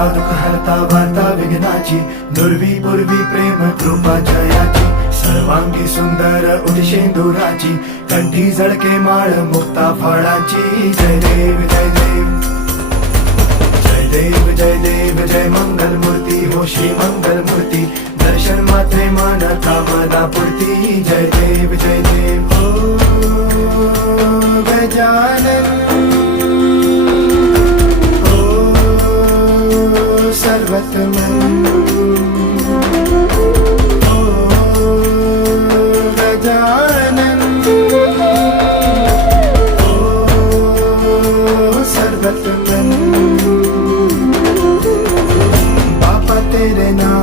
हरता दुःख हरता वार्ता विघ्नाची, दुर्वी पूर्वी प्रेम कृपा जयाची, सर्वांगी सुंदर उदिशेंदुराची, कंठी झळके माळ मुक्ता फळाची. जय देव जय देव जय देव जय देव जय मंगल मूर्ती हो श्री मंगल मूर्ती, दर्शन मात्रे मन कामना पूर्ती. जय देव जय देव हो गजानन हो सर्वतमन हो गजानन हो सर्वतमन. तेरे नाम